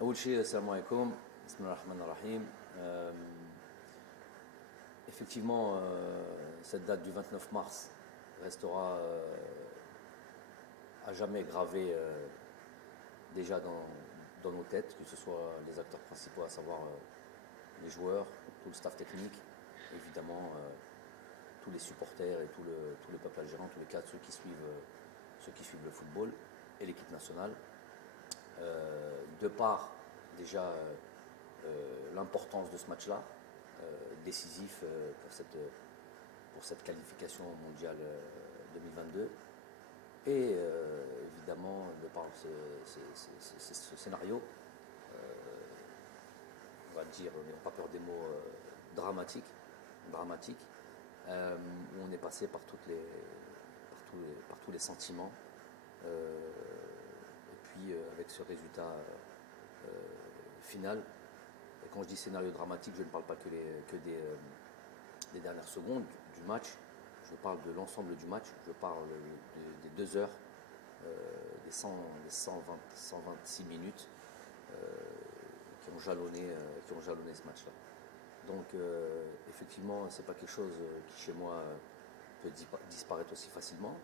أول شيء, assalamu alaikum, bismillah ar-Rahman ar-Rahim. Effectivement, cette date du 29 mars restera à jamais gravée déjà dans nos têtes, que ce soit les acteurs principaux, à savoir les joueurs, tout le staff technique, évidemment tous les supporters et tout le peuple algérien, tous les cas, ceux qui suivent le football et l'équipe nationale. De par déjà l'importance de ce match-là, décisif pour cette qualification mondiale 2022, et évidemment de par ce scénario, on va dire, n'ayons pas peur des mots, dramatique, où on est passé par tous les sentiments. Et puis avec ce résultat final, et quand je dis scénario dramatique, je ne parle pas que des dernières secondes du match, je parle de l'ensemble du match, je parle des 2 heures, des 126 minutes qui ont jalonné ce match-là. Donc effectivement, c'est pas quelque chose qui chez moi peut disparaître aussi facilement.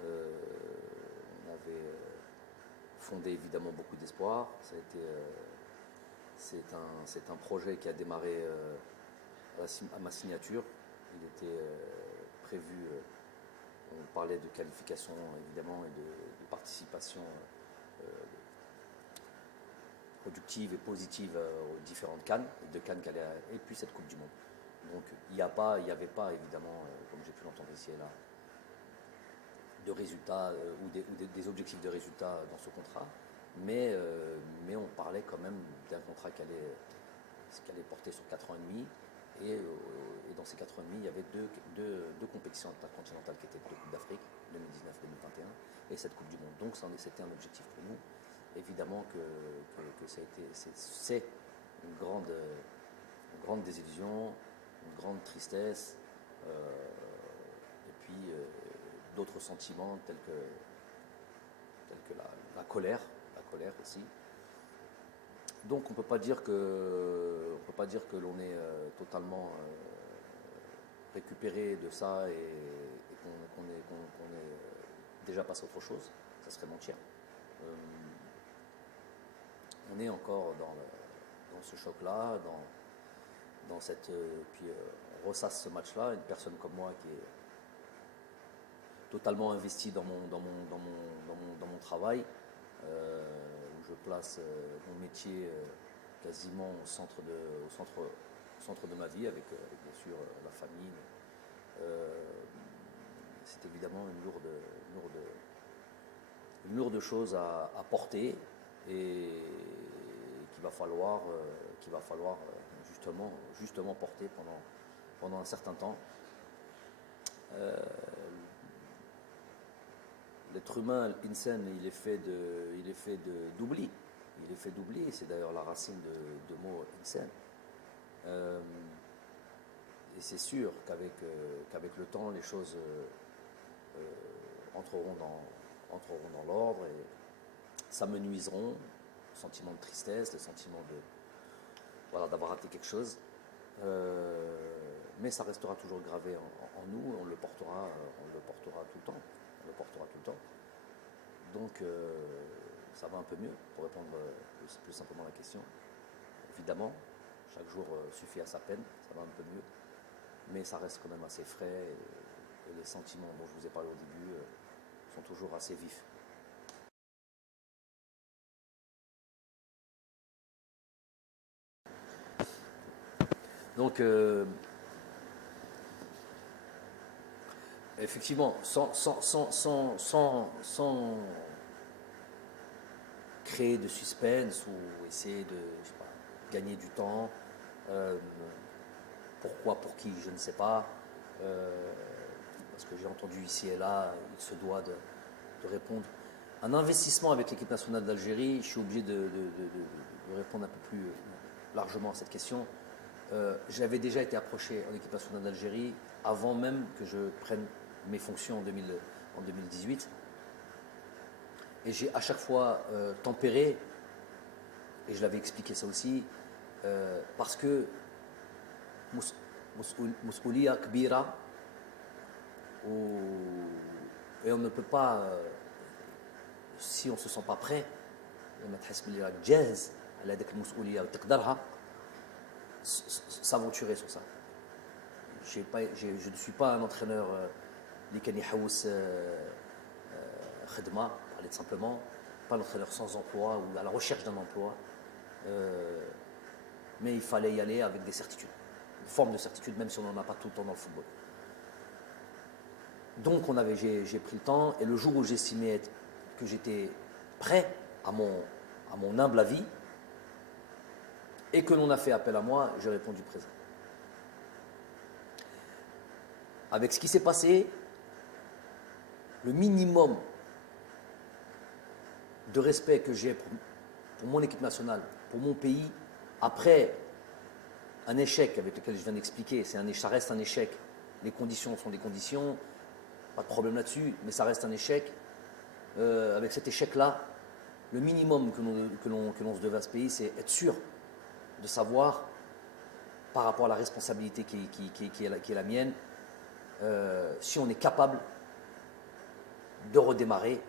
On avait fondé évidemment beaucoup d'espoir. C'est un projet qui a démarré à ma signature. Il était prévu, on parlait de qualification évidemment et de participation productive et positive aux différentes CAN, les 2 CAN et puis cette Coupe du Monde. Donc il n'y avait pas évidemment, comme j'ai pu l'entendre ici et là, de résultats ou des objectifs de résultats dans ce contrat, mais on parlait quand même d'un contrat qui allait porter sur 4 ans et demi, et dans ces 4 ans et demi, il y avait deux compétitions intercontinentales qui étaient 2 Coupes d'Afrique, 2019-2021, et cette Coupe du Monde. Donc c'était un objectif pour nous. Évidemment que c'est une grande désillusion, une grande tristesse, et puis d'autres sentiments tels que la colère aussi. Donc on peut pas dire que l'on est totalement récupéré de ça et qu'on est déjà passé à autre chose. Ça serait mentir. On est encore dans ce choc-là, dans cette. Puis on ressasse ce match-là. Une personne comme moi qui est totalement investie dans mon travail, où je place mon métier quasiment au centre de ma vie, avec bien sûr la famille. C'est évidemment une lourde chose à porter, et qu'il va falloir justement porter pendant un certain temps. L'être humain, l'insan, il est fait d'oubli. Il est fait d'oubli, c'est d'ailleurs la racine de mot insan. Et c'est sûr qu'avec le temps, les choses entreront dans l'ordre et s'amenuiseront. Le sentiment de tristesse, le sentiment d'avoir raté quelque chose. Mais ça restera toujours gravé en nous, on le portera tout le temps. Donc ça va un peu mieux, pour répondre plus simplement à la question. Évidemment, chaque jour suffit à sa peine, ça va un peu mieux, mais ça reste quand même assez frais, et les sentiments dont je vous ai parlé au début sont toujours assez vifs. Donc effectivement, sans créer de suspense ou essayer de gagner du temps, pourquoi, pour qui, je ne sais pas, parce que j'ai entendu ici et là, il se doit de répondre. Un investissement avec l'équipe nationale d'Algérie, je suis obligé de répondre un peu plus largement à cette question. J'avais déjà été approché en équipe nationale d'Algérie avant même que je prenne mes fonctions en 2018. Et j'ai à chaque fois tempéré et je l'avais expliqué ça aussi, parce que مسؤولية كبيرة et on ne peut pas, si on ne se sent pas prêt, لما تحس بلي راك جاهز على هذيك المسؤولية وتقدرها, s'aventurer sur ça. Je ne suis pas un entraîneur اللي كان يحوس خدمة, parler simplement, pas l'entraîneur sans emploi ou à la recherche d'un emploi, mais il fallait y aller avec des certitudes, une forme de certitude, même si on n'en a pas tout le temps dans le football. Donc j'ai pris le temps, et le jour où j'estimais que j'étais prêt à mon humble avis, et que l'on a fait appel à moi, j'ai répondu présent. Avec ce qui s'est passé, le minimum de respect que j'ai pour mon équipe nationale, pour mon pays, après un échec avec lequel je viens d'expliquer, ça reste un échec, les conditions sont des conditions, pas de problème là-dessus, mais ça reste un échec. Avec cet échec-là, le minimum que l'on se devait à ce pays, c'est être sûr de savoir, par rapport à la responsabilité qui est la mienne, si on est capable de redémarrer,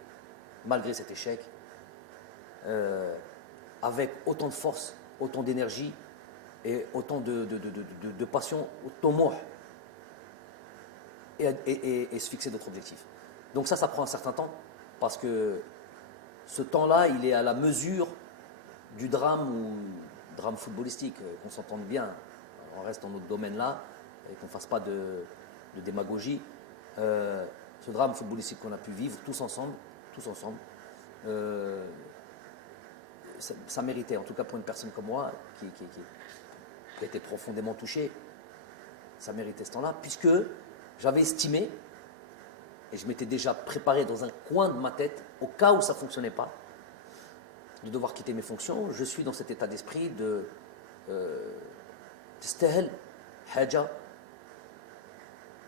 malgré cet échec, avec autant de force, autant d'énergie et autant de passion, autant mort, et se fixer d'autres objectifs. Donc ça prend un certain temps, parce que ce temps-là, il est à la mesure du drame footballistique, qu'on s'entende bien, on reste dans notre domaine-là, et qu'on ne fasse pas de démagogie. Ce drame footballistique qu'on a pu vivre tous ensemble, ça méritait, en tout cas pour une personne comme moi, qui a été profondément touchée, ça méritait ce temps-là, puisque j'avais estimé, et je m'étais déjà préparé dans un coin de ma tête, au cas où ça ne fonctionnait pas, de devoir quitter mes fonctions. Je suis dans cet état d'esprit de تستاهل حاجة,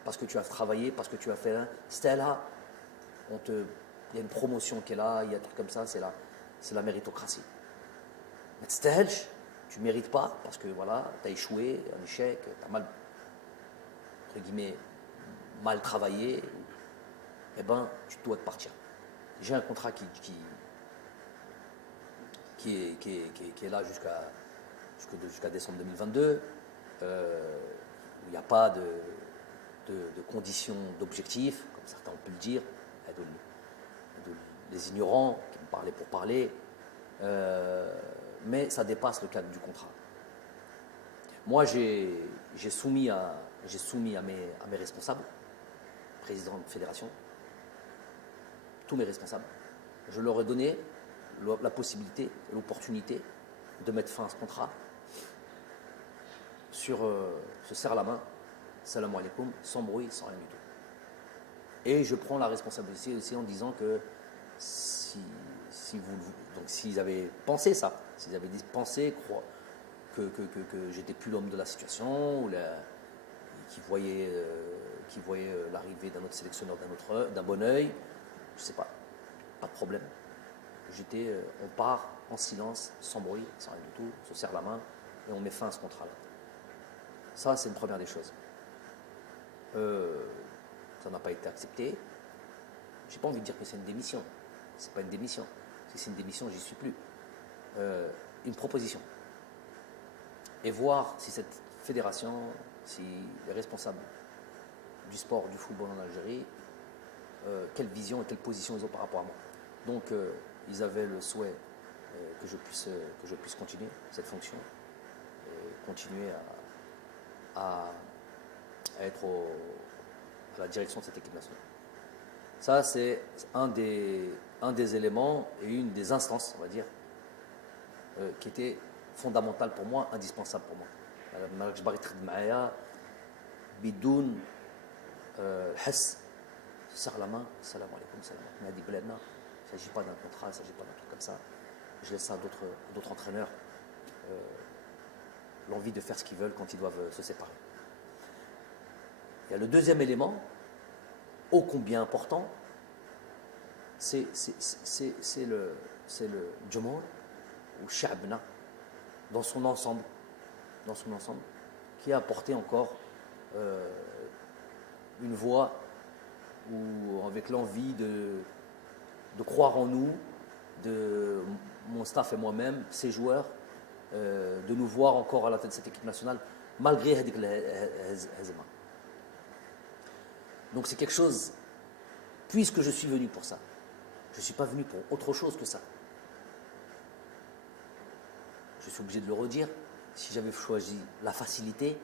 parce que tu as travaillé, parce que tu as fait un تستاهلها, il y a une promotion qui est là, il y a un truc comme ça, c'est la méritocratie. Mais تستاهلش, tu ne mérites pas, parce que voilà, tu as échoué, un échec, tu as mal, entre guillemets, mal travaillé, eh ben, tu dois te partir. J'ai un contrat qui est là jusqu'à décembre 2022. Il n'y a pas de conditions, d'objectifs, comme certains ont pu le dire, des ignorants qui me parlaient pour parler, mais ça dépasse le cadre du contrat. Moi, j'ai soumis à mes responsables, président de fédération, tous mes responsables, je leur ai donné la possibilité, l'opportunité de mettre fin à ce contrat sur se serre la main, salam alaikum, sans bruit, sans rien du tout. Et je prends la responsabilité aussi en disant que s'ils avaient pensé ça, s'ils avaient pensé que j'étais plus l'homme de la situation, ou qu'ils voyaient l'arrivée d'un autre sélectionneur d'un bon œil, je ne sais pas de problème. On part en silence, sans bruit, sans rien du tout, on se serre la main et on met fin à ce contrat-là. Ça, c'est une première des choses. Ça n'a pas été accepté. Je n'ai pas envie de dire que c'est une démission. Ce n'est pas une démission. Si c'est une démission, j'y suis plus. Une proposition. Et voir si cette fédération, si les responsables du sport, du football en Algérie, quelle vision et quelle position ils ont par rapport à moi. Donc, ils avaient le souhait que je puisse continuer cette fonction, et continuer à être à la direction de cette équipe nationale. Ça, c'est un des éléments et une des instances, on va dire, qui était fondamentale pour moi, indispensable pour moi. bidoun الحس serre la main, salam alaikum, salam alaikum. Il ne s'agit pas d'un contrat, il ne s'agit pas d'un truc comme ça. Je laisse ça à d'autres entraîneurs, l'envie de faire ce qu'ils veulent quand ils doivent se séparer. Il y a le deuxième élément, ô combien important, c'est le Jumhur ou Sha'bna, dans son ensemble, qui a apporté encore une voix ou avec l'envie de croire en nous, de mon staff et moi-même, ces joueurs, de nous voir encore à la tête de cette équipe nationale, malgré هذيك الهزيمة. Donc c'est quelque chose, puisque je suis venu pour ça, je ne suis pas venu pour autre chose que ça. Je suis obligé de le redire, si j'avais choisi la facilité,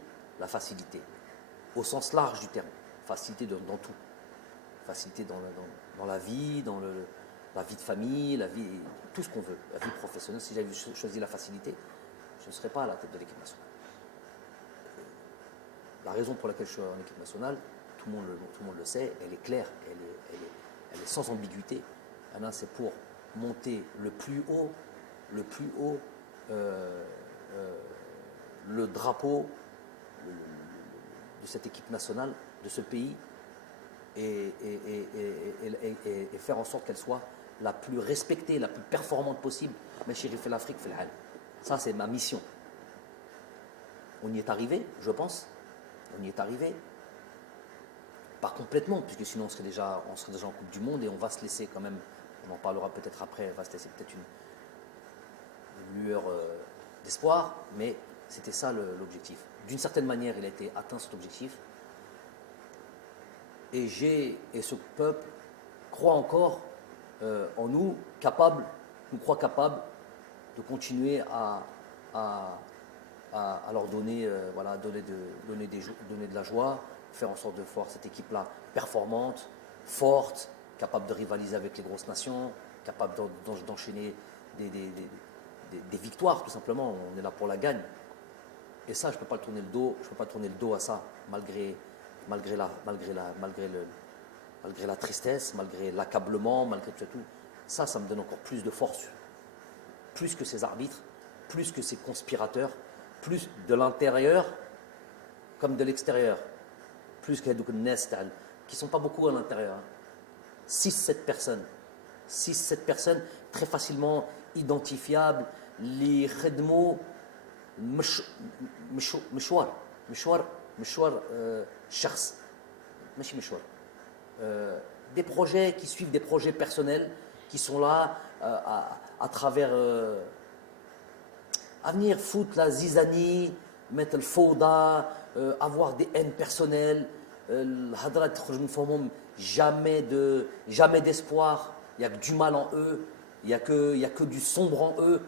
au sens large du terme, facilité dans tout, facilité dans la vie, la vie de famille, la vie, tout ce qu'on veut, la vie professionnelle. Si j'avais choisi la facilité, je ne serais pas à la tête de l'équipe nationale. La raison pour laquelle je suis en équipe nationale, tout le monde le sait, elle est claire, elle est sans ambiguïté. C'est pour monter le plus haut le drapeau de cette équipe nationale, de ce pays, et faire en sorte qu'elle soit la plus respectée, la plus performante possible. Mais chéri, fait l'Afrique, fait le Hal. Ça, c'est ma mission. On y est arrivé, je pense. On y est arrivé. Pas complètement, puisque sinon on serait déjà en Coupe du Monde et on va se laisser quand même, on en parlera peut-être après, on va se laisser peut-être une lueur d'espoir, mais c'était ça l'objectif. D'une certaine manière, il a été atteint cet objectif. Et ce peuple croit encore en nous, nous croit capables de continuer à leur donner, donner de la joie, faire en sorte de voir cette équipe-là performante, forte, capable de rivaliser avec les grosses nations, capable d'enchaîner des victoires, tout simplement. On est là pour la gagne. Et ça, je ne peux pas tourner le dos à ça, malgré la tristesse, malgré l'accablement, malgré tout. Ça me donne encore plus de force. Plus que ces arbitres, plus que ces conspirateurs, plus de l'intérieur comme de l'extérieur. Plus que les Nestal, qui ne sont pas beaucoup à l'intérieur. 6-7 personnes très facilement identifiables. Les khedmo مشوار شخص ماشي مشوار. Des projets qui suivent des projets personnels qui sont là à travers à venir foutre la zizanie, mettre le fauda, avoir des haines personnelles, jamais d'espoir, il n'y a que du mal en eux, il n'y a que du sombre en eux.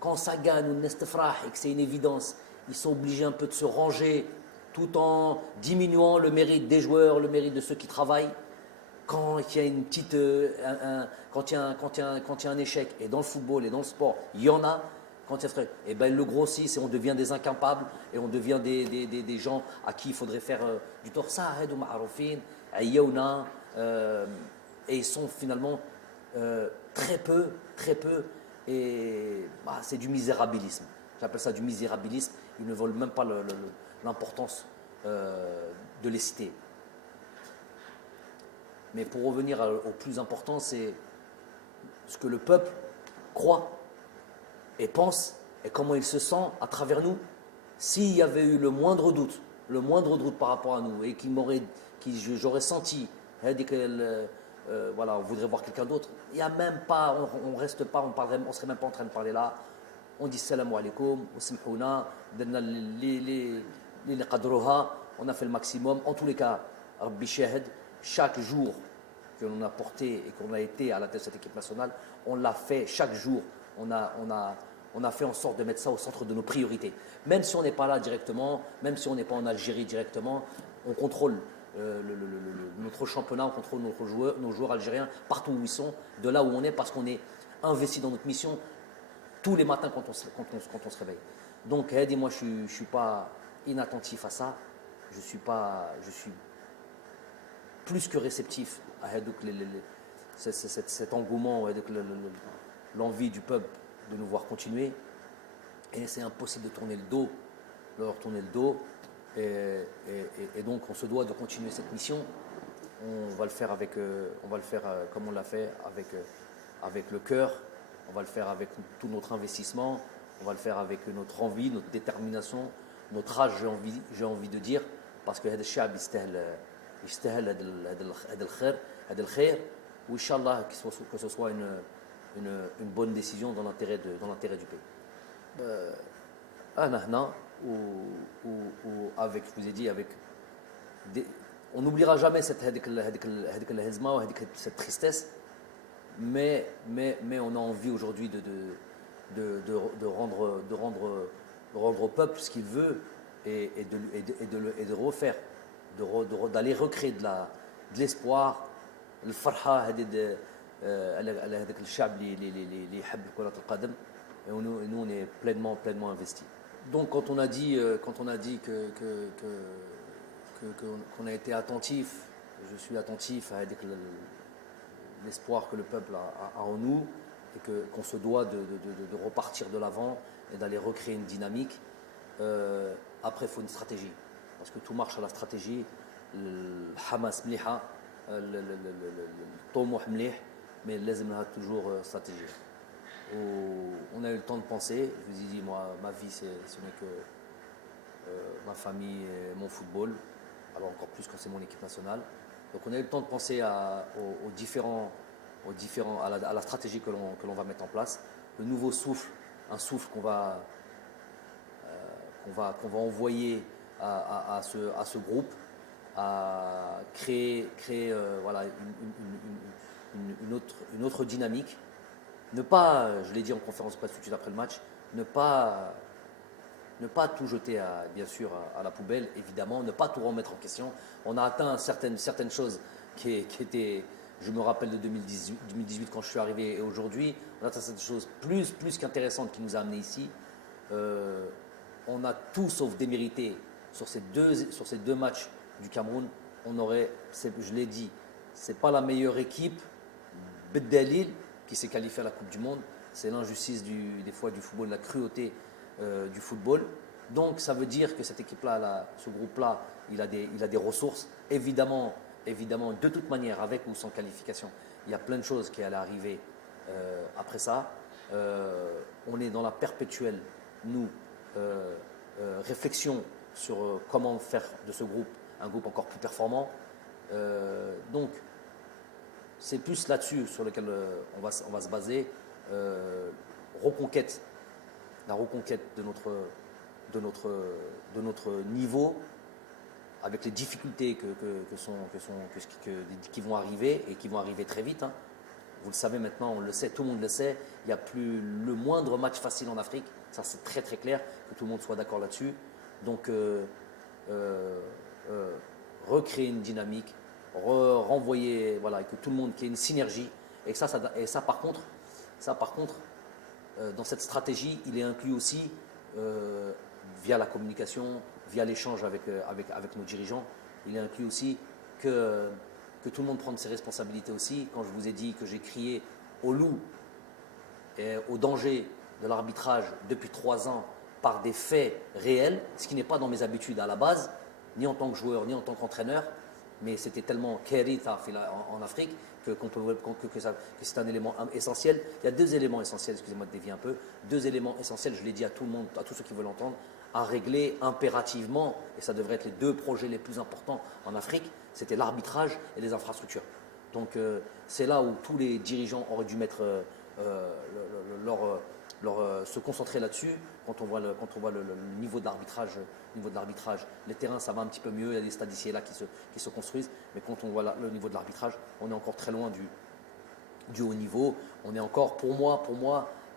Quand ça gagne ou et que c'est une évidence, ils sont obligés un peu de se ranger tout en diminuant le mérite des joueurs, le mérite de ceux qui travaillent. Quand il y a une petite, quand il y a un échec, et dans le football et dans le sport, il y en a. Quand il y a et ben, ils le grossissent et on devient des incapables et on devient des gens à qui il faudrait faire du tort. Ça, et ils sont finalement très peu, et c'est du misérabilisme. J'appelle ça du misérabilisme. Ils ne veulent même pas l'importance de les citer. Mais pour revenir au plus important, c'est ce que le peuple croit et pense et comment il se sent à travers nous. S'il y avait eu le moindre doute par rapport à nous et j'aurais senti on voudrait voir quelqu'un d'autre, il n'y a même pas, on reste pas, on serait même pas en train de parler là. On dit salam alaikum, on a fait le maximum. En tous les cas, Rabbi Shahid, chaque jour que l'on a porté et qu'on a été à la tête de cette équipe nationale, on l'a fait chaque jour. On a fait en sorte de mettre ça au centre de nos priorités. Même si on n'est pas là directement, même si on n'est pas en Algérie directement, on contrôle notre championnat, on contrôle nos joueurs algériens partout où ils sont, de là où on est, parce qu'on est investi dans notre mission tous les matins quand on se réveille. Donc, moi, je ne suis pas inattentif à ça. Je suis plus que réceptif à cet engouement, l'envie du peuple de nous voir continuer. Et c'est impossible de leur tourner le dos. Et donc, on se doit de continuer cette mission. On va le faire comme on l'a fait avec le cœur. On va le faire avec tout notre investissement. On va le faire avec notre envie, notre détermination, notre rage, j'ai envie de dire, parce que هذا الشعب يستاهل هذا الخير وإنشالله que ce soit une bonne décision dans l'intérêt du pays. أنا هنا avec, je vous ai dit, avec on n'oubliera jamais cette tristesse, mais on a envie aujourd'hui de rendre au peuple ce qu'il veut et de refaire, d'aller recréer de l'espoir, le farha على هذاك الشعب اللي يحب كرة القدم. Et nous on est pleinement investis. Donc quand on a dit qu'on a été attentif, je suis attentif à l'espoir que le peuple a en nous et qu'on se doit de repartir de l'avant et d'aller recréer une dynamique. Après il faut une stratégie, parce que tout marche à la stratégie. Le Hamas مليحة, الطموح مليح, mais لازم toujours stratégie. On a eu le temps de penser. Je vous ai dit, moi, ma vie, ce n'est que ma famille et mon football, alors encore plus quand c'est mon équipe nationale. Donc on a eu le temps de penser à la stratégie que l'on va mettre en place. Le nouveau souffle, un souffle qu'on va envoyer à ce groupe, à créer voilà, une autre dynamique. Ne pas, je l'ai dit en conférence de presse tout de suite après le match, ne pas tout jeter bien sûr à la poubelle, évidemment, ne pas tout remettre en question. On a atteint certaines choses qui étaient, je me rappelle de 2018 quand je suis arrivé et aujourd'hui, on a atteint certaines choses plus qu'intéressantes qui nous a amenés ici. On a tout sauf démérité sur ces deux matchs du Cameroun. Je l'ai dit, c'est pas la meilleure équipe, Beddalil, qui s'est qualifié à la Coupe du Monde. C'est l'injustice des fois du football, la cruauté du football. Donc ça veut dire que cette équipe-là, ce groupe-là, il a des ressources. Évidemment, de toute manière, avec ou sans qualification, il y a plein de choses qui allaient arriver après ça. On est dans la perpétuelle, réflexion sur comment faire de ce groupe un groupe encore plus performant. Donc, c'est plus là-dessus sur lequel on va se baser. La reconquête de notre niveau, avec les difficultés qui vont arriver et qui vont arriver très vite. Hein. Vous le savez maintenant, on le sait, tout le monde le sait. Il n'y a plus le moindre match facile en Afrique. Ça, c'est très très clair, que tout le monde soit d'accord là-dessus. Donc, recréer une dynamique, renvoyer, voilà, que tout le monde, qu'il y ait une synergie. Et ça par contre, dans cette stratégie, il est inclus aussi via la communication, via l'échange avec nos dirigeants. Il est inclus aussi que tout le monde prenne ses responsabilités aussi. Quand je vous ai dit que j'ai crié au loup et au danger de l'arbitrage depuis 3 ans par des faits réels, ce qui n'est pas dans mes habitudes à la base, ni en tant que joueur, ni en tant qu'entraîneur, mais c'était tellement kéritha en Afrique que c'est un élément essentiel. Il y a 2 éléments essentiels, excusez-moi de dévier un peu, 2 éléments essentiels, je l'ai dit à tout le monde, à tous ceux qui veulent l'entendre, à régler impérativement, et ça devrait être les 2 projets les plus importants en Afrique, c'était l'arbitrage et les infrastructures. Donc c'est là où tous les dirigeants auraient dû mettre se concentrer là-dessus. Quand on voit le niveau de l'arbitrage, les terrains ça va un petit peu mieux, il y a des stades ici et là qui se construisent, mais quand on voit le niveau de l'arbitrage, on est encore très loin du haut niveau. On est encore, pour moi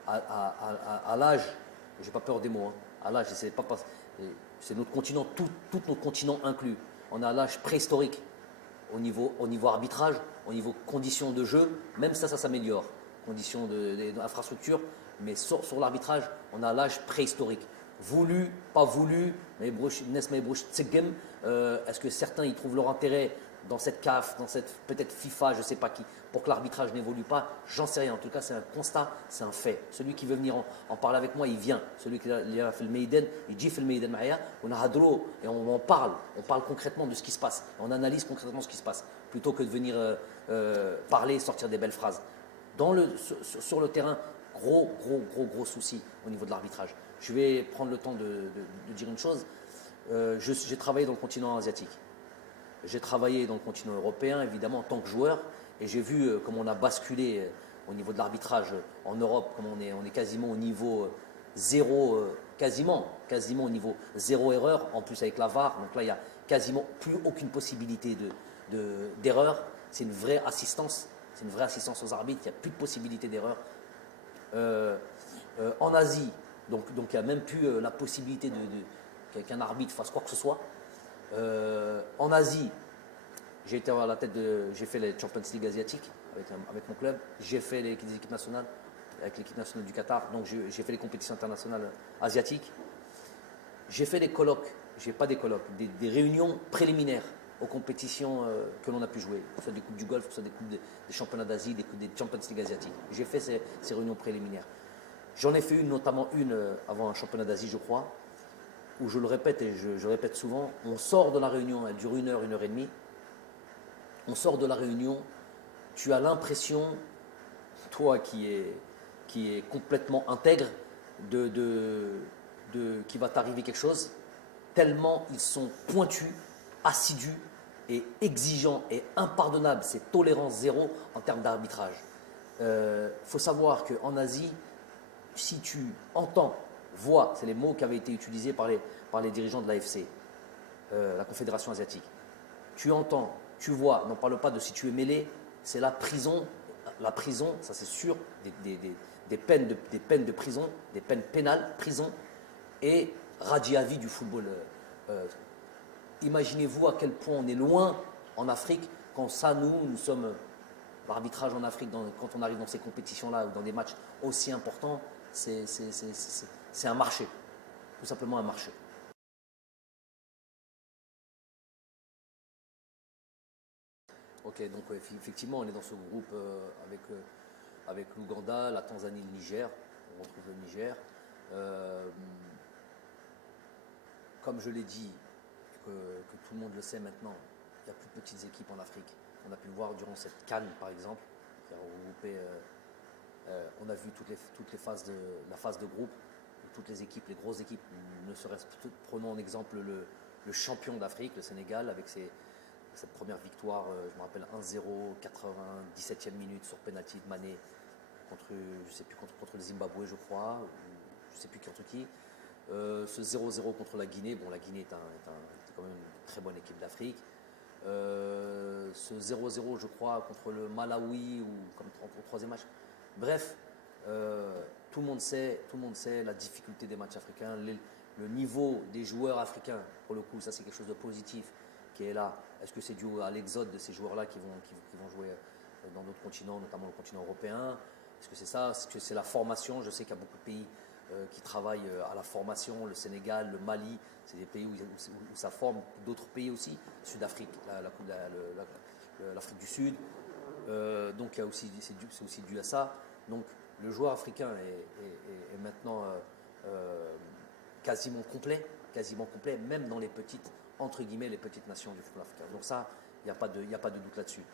à l'âge, j'ai pas peur des mots, hein, à l'âge, c'est notre continent, tout notre continent inclus. On est à l'âge préhistorique au niveau arbitrage, au niveau conditions de jeu, même ça s'améliore, conditions d'infrastructure. Mais sur l'arbitrage, on a l'âge préhistorique. Voulu, pas voulu, est-ce que certains y trouvent leur intérêt dans cette CAF, dans cette peut-être FIFA, je ne sais pas qui, pour que l'arbitrage n'évolue pas? J'en sais rien. En tout cas, c'est un constat, c'est un fait. Celui qui veut venir en parler avec moi, il vient. Celui qui a fait le Meiden, il dit fait le Meiden Maya, on a Hadro et on parle concrètement de ce qui se passe. On analyse concrètement ce qui se passe, plutôt que de venir parler, sortir des belles phrases. Sur le terrain, gros souci au niveau de l'arbitrage. Je vais prendre le temps de dire une chose. J'ai travaillé dans le continent asiatique. J'ai travaillé dans le continent européen, évidemment, en tant que joueur. Et j'ai vu comment on a basculé au niveau de l'arbitrage en Europe, comme on est quasiment au niveau zéro, quasiment au niveau zéro erreur, en plus avec la VAR. Donc là, il n'y a quasiment plus aucune possibilité d'erreur. C'est une vraie assistance. C'est une vraie assistance aux arbitres. Il n'y a plus de possibilité d'erreur. En Asie, donc il n'y a même plus la possibilité qu'un arbitre fasse quoi que ce soit. En Asie, j'ai été à la tête j'ai fait les Champions League asiatiques avec mon club. J'ai fait les équipes nationales avec l'équipe nationale du Qatar. Donc j'ai fait les compétitions internationales asiatiques. J'ai fait des colloques, pas des colloques, des réunions préliminaires aux compétitions que l'on a pu jouer, que ce soit des coupes du Golfe, que ce soit des coupes des championnats d'Asie, des Champions League asiatiques. J'ai fait ces réunions préliminaires. J'en ai fait notamment une avant un championnat d'Asie, je crois, où je le répète et je répète souvent, on sort de la réunion, elle dure 1 heure, 1 heure et demie. On sort de la réunion, tu as l'impression, toi qui est complètement intègre, qu'il va t'arriver quelque chose, tellement ils sont pointus, assidus et exigeants et impardonnables. C'est tolérance zéro en termes d'arbitrage. Faut savoir qu'en Asie, si tu entends, vois, c'est les mots qui avaient été utilisés par les dirigeants de l'AFC, la Confédération asiatique. Tu entends, tu vois, n'en parle pas de si tu es mêlé, c'est la prison. La prison, ça c'est sûr, des peines de prison, des peines pénales, prison et radis à vie du football. Imaginez-vous à quel point on est loin en Afrique quand ça, nous sommes l'arbitrage en Afrique, quand on arrive dans ces compétitions-là ou dans des matchs aussi importants, c'est un marché, tout simplement un marché. Ok, donc effectivement, on est dans ce groupe avec l'Ouganda, la Tanzanie, le Niger. On retrouve le Niger. Comme je l'ai dit, que tout le monde le sait maintenant, il n'y a plus de petites équipes en Afrique. On a pu le voir durant cette CAN, par exemple, qui a regroupé. On a vu toutes les phases la phase de groupe, toutes les équipes, les grosses équipes. Ne serait-ce, prenons en exemple le champion d'Afrique, le Sénégal, avec cette première victoire, je me rappelle 1-0, 97e minute sur penalty de Mané contre le Zimbabwe, je crois, ou je ne sais plus contre qui. Ce 0-0 contre la Guinée, bon, la Guinée est quand même une très bonne équipe d'Afrique. Ce 0-0, je crois, contre le Malawi ou comme au troisième match. Bref, tout le monde sait la difficulté des matchs africains, le niveau des joueurs africains. Pour le coup, ça c'est quelque chose de positif qui est là. Est-ce que c'est dû à l'exode de ces joueurs-là qui vont jouer dans d'autres continents, notamment le continent européen? Est-ce que c'est ça? Est-ce que c'est la formation? Je sais qu'il y a beaucoup de pays qui travaillent à la formation, le Sénégal, le Mali, c'est des pays où ça forme, d'autres pays aussi, Sud-Afrique, l'Afrique du Sud. Donc c'est aussi dû à ça. Donc le joueur africain est maintenant quasiment complet, même dans les petites, entre guillemets, les petites nations du football africain. Donc ça, il n'y a pas de doute là-dessus.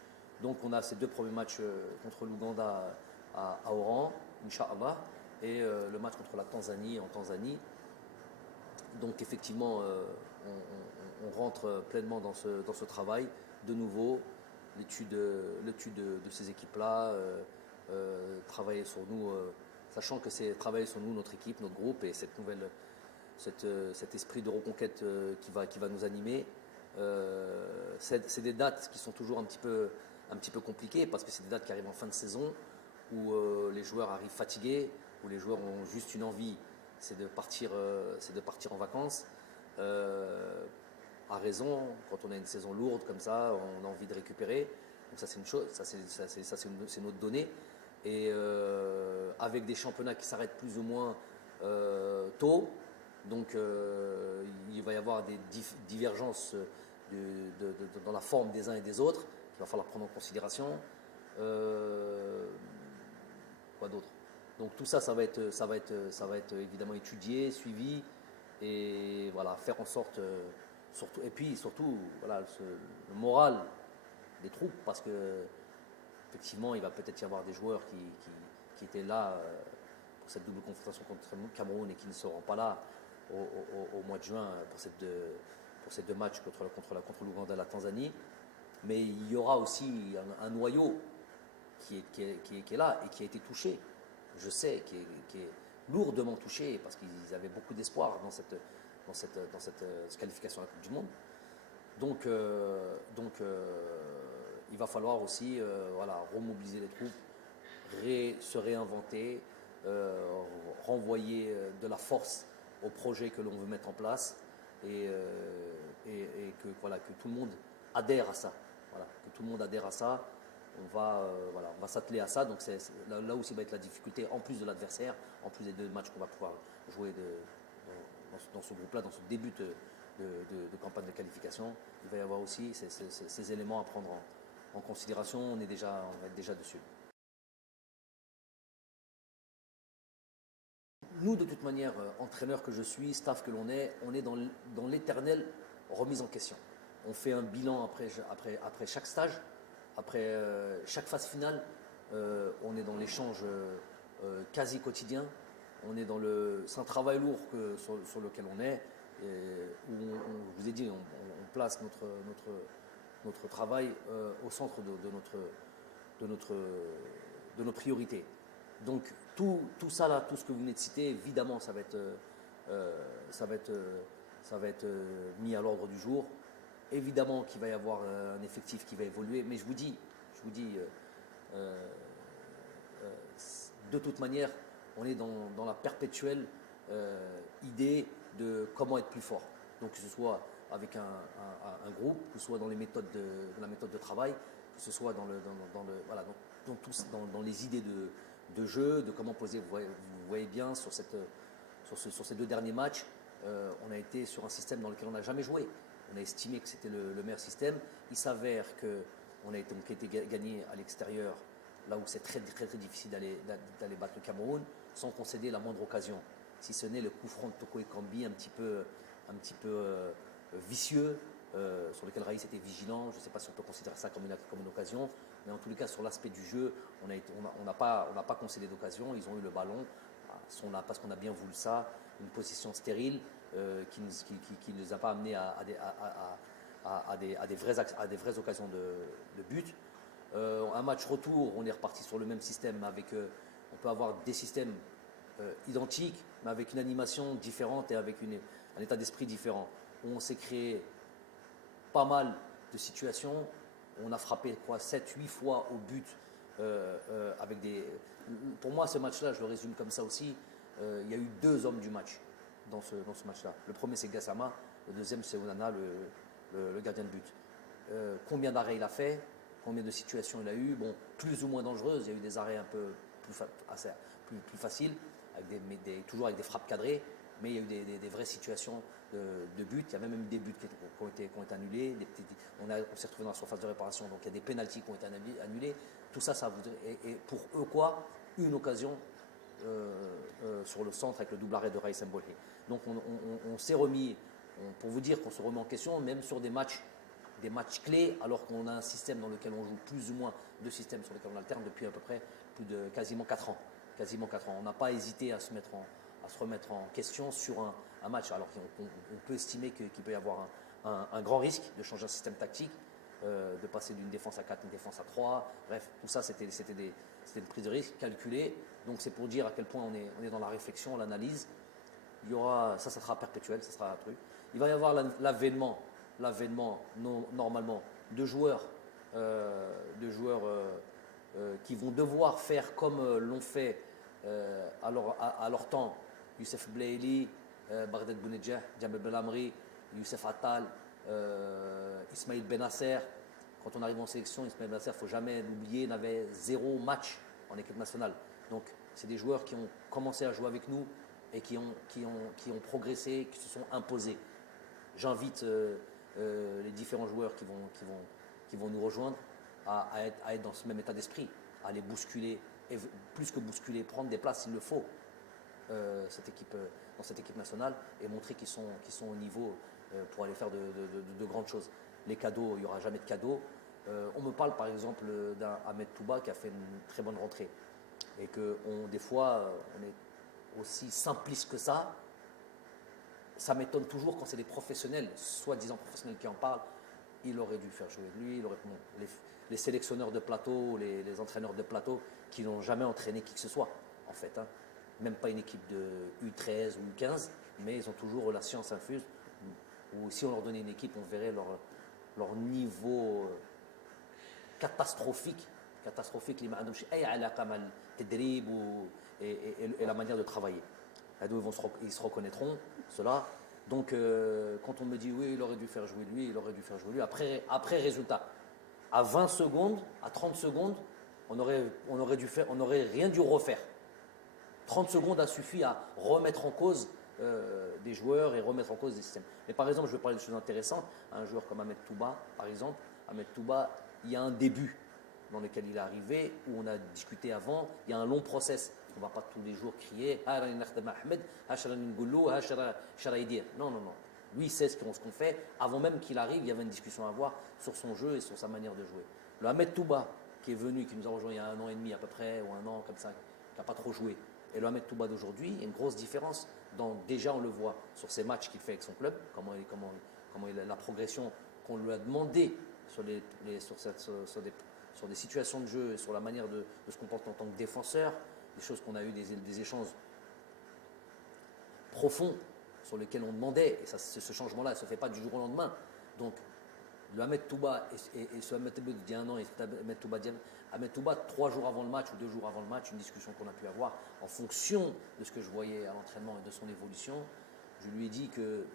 Donc on a ces 2 premiers matchs contre l'Ouganda à Oran, Inch'Allah, et le match contre la Tanzanie en Tanzanie. Donc effectivement, on rentre pleinement dans ce travail. De nouveau, l'étude de ces équipes-là, travailler sur nous, sachant que c'est travailler sur nous, notre équipe, notre groupe, et cet esprit de reconquête qui va nous animer. C'est des dates qui sont toujours un petit peu compliquées, parce que c'est des dates qui arrivent en fin de saison, où les joueurs arrivent fatigués, où les joueurs ont juste une envie, c'est de partir en vacances. À raison, quand on a une saison lourde comme ça, on a envie de récupérer. Donc ça c'est une chose, c'est notre donnée. Et avec des championnats qui s'arrêtent plus ou moins tôt, donc il va y avoir des divergences dans la forme des uns et des autres qu'il va falloir prendre en considération. Quoi d'autre? Donc tout ça, ça va être évidemment étudié, suivi, et voilà, faire en sorte, surtout, et puis surtout, voilà, le moral des troupes, parce que effectivement, il va peut-être y avoir des joueurs qui étaient là pour cette double confrontation contre le Cameroun et qui ne seront pas là au mois de juin pour ces deux matchs contre l'Ouganda et la Tanzanie. Mais il y aura aussi un noyau qui est là et qui a été touché, je sais, qui est lourdement touché parce qu'ils avaient beaucoup d'espoir dans cette qualification à la Coupe du Monde. Donc il va falloir aussi remobiliser les troupes, se réinventer, renvoyer de la force au projet que l'on veut mettre en place et que tout le monde adhère à ça. Que tout le monde adhère à ça. On va s'atteler à ça. Donc c'est là aussi va être la difficulté, en plus de l'adversaire, en plus des deux matchs qu'on va pouvoir jouer dans ce groupe-là, dans ce début de campagne de qualification. Il va y avoir aussi ces éléments à prendre en considération. On va être déjà dessus. Nous, de toute manière, entraîneur que je suis, staff que l'on est, on est dans l'éternelle remise en question. On fait un bilan après chaque stage, après chaque phase finale. On est dans l'échange quasi quotidien. C'est un travail lourd sur lequel on est. Où je vous ai dit, on place notre travail au centre de nos priorités. Donc tout ça là, tout ce que vous venez de citer, évidemment, ça va être mis à l'ordre du jour. Évidemment qu'il va y avoir un effectif qui va évoluer, mais je vous dis, de toute manière, on est dans la perpétuelle idée de comment être plus fort. Donc que ce soit avec un groupe, que ce soit dans les méthodes dans la méthode de travail, que ce soit dans les idées de jeu, de comment poser. Vous voyez bien sur ces deux derniers matchs, on a été sur un système dans lequel on n'a jamais joué. On a estimé que c'était le meilleur système. Il s'avère qu'on a été gagné à l'extérieur, là où c'est très, très, très difficile d'aller battre le Cameroun, sans concéder la moindre occasion. Si ce n'est le coup franc de Toko Ekambi, un petit peu vicieux, sur lequel Raïs était vigilant. Je ne sais pas si on peut considérer ça comme une occasion, mais en tous les cas, sur l'aspect du jeu, on n'a pas concédé d'occasion. Ils ont eu le ballon, parce qu'on a bien voulu ça, une position stérile qui ne nous a pas amené à des vraies occasions de but. Un match retour, on est reparti sur le même système. On peut avoir des systèmes identiques, mais avec une animation différente et avec un état d'esprit différent. On s'est créé pas mal de situations. On a frappé 7-8 fois au but Pour moi, ce match-là, je le résume comme ça aussi. Il y a eu deux hommes du match dans ce match-là. Le premier, c'est Gassama. Le deuxième, c'est Onana, le gardien de but. Combien d'arrêts il a fait? Combien de situations il a eu? Bon, plus ou moins dangereuses. Il y a eu des arrêts un peu plus faciles, toujours avec des frappes cadrées. Mais il y a eu des vraies situations de but. Il y a même eu des buts qui ont été annulés. On s'est retrouvé dans la surface de réparation. Donc il y a des pénaltys qui ont été annulés. Tout ça, et pour eux quoi? Une occasion sur le centre avec le double arrêt de Raïs Mbolé. Donc on s'est remis, pour vous dire qu'on se remet en question, même sur des matchs clés, alors qu'on a un système dans lequel on joue plus ou moins deux systèmes sur lesquels on alterne depuis à peu près quasiment 4 ans. On n'a pas hésité à se remettre en question sur un match, alors qu'on peut estimer qu'il peut y avoir un grand risque de changer un système tactique, de passer d'une défense à 4 à une défense à 3. Bref, tout ça, c'était une prise de risque calculée. Donc c'est pour dire à quel point on est dans la réflexion, l'analyse. Il y aura, ça sera perpétuel, ça sera un truc. Il va y avoir l'avènement normalement de joueurs qui vont devoir faire comme l'ont fait à leur temps Youssef Blaili, Baghdad Bounedjah, Djamel Belamri, Youssef Attal, Ismaïl Benasser. Quand on arrive en sélection, Ismaïl Benasser, il ne faut jamais l'oublier, n'avait 0 match en équipe nationale. Donc c'est des joueurs qui ont commencé à jouer avec nous et qui ont progressé, qui se sont imposés. J'invite les différents joueurs qui vont nous rejoindre à être dans ce même état d'esprit, à les bousculer, et plus que bousculer, prendre des places s'il le faut dans cette équipe nationale et montrer qu'ils sont au niveau pour aller faire de grandes choses. Les cadeaux, il n'y aura jamais de cadeaux. On me parle par exemple d'un Ahmed Touba qui a fait une très bonne rentrée et que des fois aussi simpliste que ça m'étonne toujours quand c'est des professionnels, soi-disant professionnels qui en parlent. Il aurait dû faire jouer lui, les sélectionneurs de plateau, les entraîneurs de plateau qui n'ont jamais entraîné qui que ce soit, en fait. Hein. Même pas une équipe de U13 ou U15, mais ils ont toujours la science infuse. Ou si on leur donnait une équipe, on verrait leur niveau catastrophique, et la manière de travailler. Ils se reconnaîtront, cela. Donc, quand on me dit oui, il aurait dû faire jouer lui, il aurait dû faire jouer lui, après résultat, à 20 secondes, à 30 secondes, on n'aurait rien dû refaire. 30 secondes a suffi à remettre en cause des joueurs et remettre en cause des systèmes. Mais par exemple, je vais parler de choses intéressantes. Un joueur comme Ahmed Touba, par exemple, Ahmed Touba, il y a un début dans lequel il est arrivé, où on a discuté avant, il y a un long process. On ne va pas tous les jours crier « Non, non, non. Lui, il sait ce qu'on fait. Avant même qu'il arrive, il y avait une discussion à avoir sur son jeu et sur sa manière de jouer. Le Ahmed Touba, qui est venu, qui nous a rejoint il y a 1 an et demi à peu près, ou 1 an comme ça, qui n'a pas trop joué, et le Ahmed Touba d'aujourd'hui, il y a une grosse différence. Déjà, on le voit sur ses matchs qu'il fait avec son club, la progression qu'on lui a demandé sur des situations de jeu, sur la manière de se comporter en tant que défenseur, des choses qu'on a eu des échanges profonds sur lesquels on demandait, et ce changement-là ne se fait pas du jour au lendemain. Donc, le Ahmed Touba et ce Ahmed Touba d'il y a 1 an et Ahmed Touba 3 jours avant le match ou 2 jours avant le match, une discussion qu'on a pu avoir en fonction de ce que je voyais à l'entraînement et de son évolution, je lui ai dit que